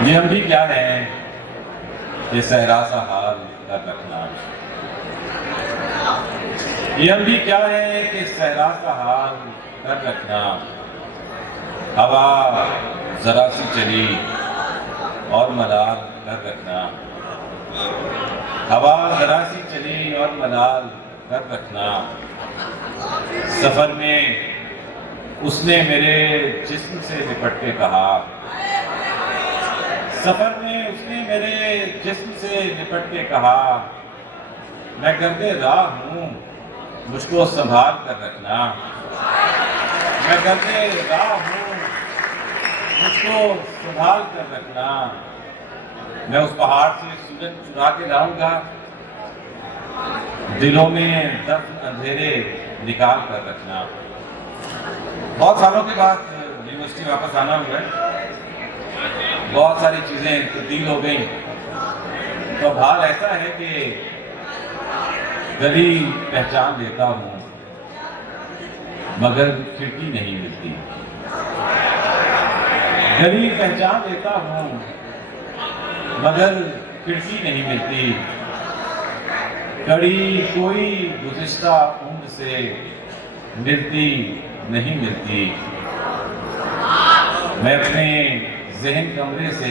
ये हम भी क्या है ये सहरा सा हाल कर रखना। ये हम भी क्या है कि सहरा सा हाल कर रखना। हवा जरा सी चली और मलाल कर रखना। हवा जरा सी चली और मलाल कर रखना। सफर में उसने मेरे जिस्म से लिपट के कहा। सफर में उसने मेरे जिस्म से लिपट के कहा, मैं गर्दे राह हूँ, मुझको संभाल कर रखना। मैं गर्दे राह हूँ, मुझको संभाल कर रखना। मैं उस पहाड़ से सूरज चुरा के लाऊंगा, दिलों में दफ्न अंधेरे निकाल कर रखना। बहुत सालों के बाद यूनिवर्सिटी वापस आना हुआ है, बहुत सारी चीजें तब्दील हो गई। तो हाल ऐसा है कि गली पहचान लेता हूँ मगर खिड़की नहीं मिलती। गली पहचान लेता हूँ मगर खिड़की नहीं मिलती। कड़ी कोई गुज़िश्ता उम्र से मिलती नहीं मिलती। मैं अपने ज़हन कमरे से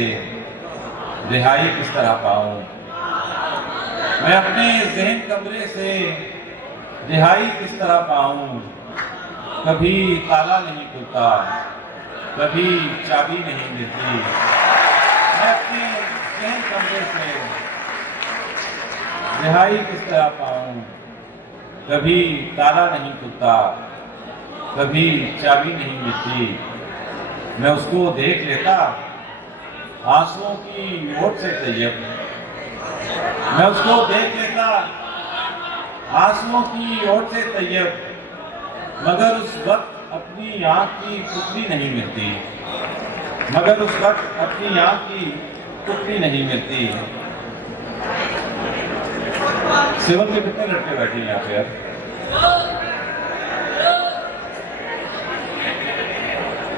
रिहाई किस तरह पाऊँ। मैं अपने ज़हन कमरे से रिहाई किस तरह पाऊँ। कभी ताला नहीं खुलता, कभी चाबी नहीं मिलती। मैं अपने ज़हन कमरे से रिहाई किस तरह पाऊँ। कभी ताला नहीं खुलता, कभी चाबी नहीं मिलती। मैं उसको देख लेता आंसुओं की ओट से तैयब। मैं उसको देख लेता आंसुओं की ओट से तैयब, मगर उस वक्त अपनी आँख की पुतली नहीं मिलती। मगर उस वक्त अपनी आँख की पुतली नहीं मिलती। सिविल के कितने लड़के बैठे हैं यहाँ पे यार?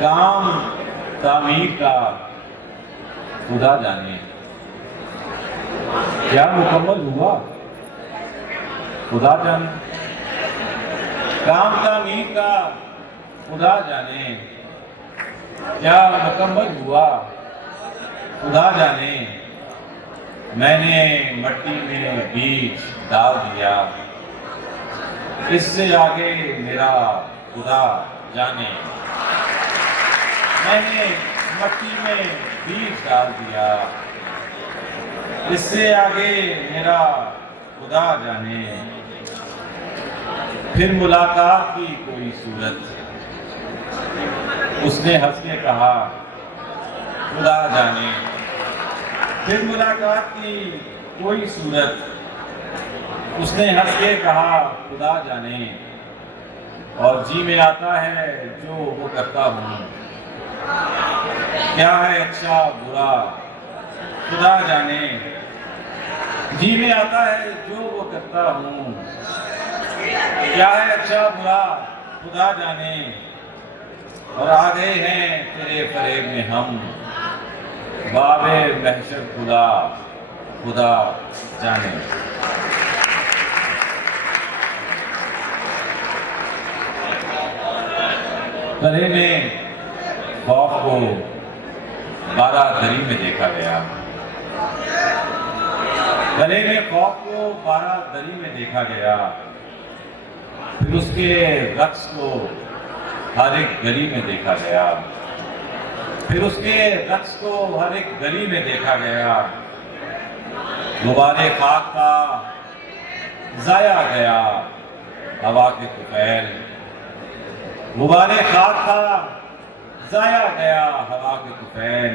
काम तामीर का खुदा जाने, क्या मुकम्मल हुआ खुदा जाने। काम तामीर का खुदा जाने, क्या मुकम्मल हुआ खुदा जाने। मैंने मट्टी में बीज डाल दिया, इससे आगे मेरा खुदा जाने। मैंने मट्टी में बीज डाल दिया, इससे आगे मेरा खुदा जाने। फिर मुलाकात की कोई सूरत, उसने हंस के कहा खुदा जाने। फिर मुलाकात की कोई सूरत, उसने हंस के कहा खुदा जाने। और जी में आता है जो वो करता हूँ, क्या है अच्छा बुरा खुदा जाने। जी में आता है जो वो करता हूँ, क्या है अच्छा बुरा खुदा जाने। और आ गए हैं तेरे फरेब में हम, बाबे महशर खुदा खुदा जाने। गले में खौफ को बारादरी में देखा गया। गले में खौफ को बारादरी में देखा गया। फिर उसके रक्स को हर एक गली में देखा गया। फिर उसके रक्स को हर एक गली में देखा गया। गुबारे खाक का जाया गया हवा के तुफैल। गुबारे खाक का जाया गया हवा के तुफैल।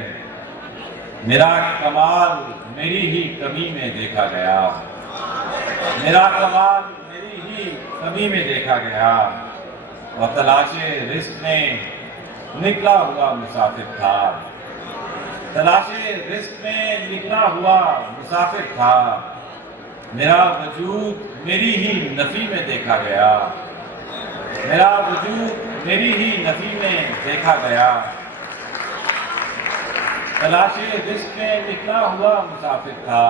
मेरा कमाल मेरी ही कमी में देखा गया। मेरा कमाल मेरी ही कमी में देखा गया। और तलाशे रिस्क में निकला हुआ मुसाफिर था। तलाशे रिस्क में निकला हुआ मुसाफिर था। मेरा वजूद मेरी ही नफी में देखा गया। मेरा वजूद मेरी ही नफी में देखा गया। तलाशे रिज़्क़ में निकला हुआ मुसाफिर था।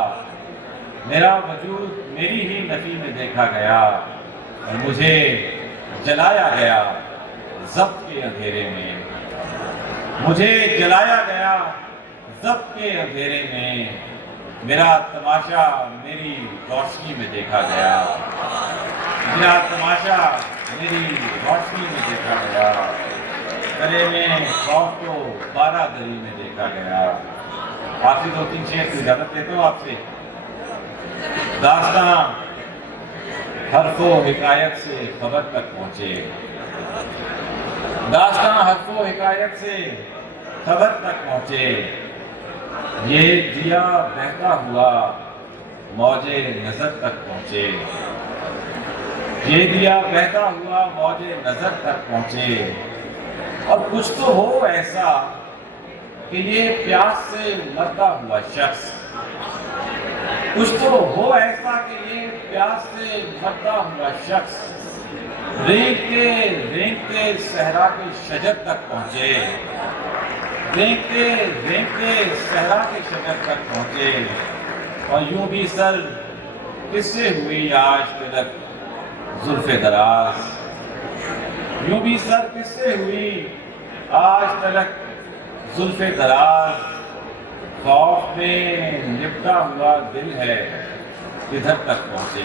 मेरा वजूद मेरी ही नफ़ी में देखा गया और मुझे जलाया गया ज़ब्त के अंधेरे में। मुझे जलाया गया ज़ब्त के अंधेरे में। मेरा तमाशा मेरी रोशनी में देखा गया। मेरा तमाशा मेरी रोशनी में देखा गया। गले में खौफ को बारादरी में देखा गया। आखिरी 2-3 शेर की इजाजत देता हूँ आपसे। दास्तां हरफो हिकायत से खबर तक पहुँचे। दास्तां हरफो हिकायत से खबर तक पहुँचे। ये दिया बहता हुआ मौजे नजर तक पहुँचे। ये दिया बहता हुआ मौजे नजर तक पहुँचे। और कुछ तो हो ऐसा कि ये प्यास से मरता हुआ शख्स, कुछ तो हो ऐसा कि ये प्यास से मरता हुआ शख्स रेंगते रेंगते सहरा के शजर तक पहुँचे। रेंगते रेंगते सहरा के शजर तक पहुँचे। और यूं भी सर किससे हुई आज तलक जुल्फ़े दराज। यूं भी सर किससे हुई आज तलक जुल्फ़े दराज। खौफ में लिपटा हुआ दिल है किधर तक पहुँचे।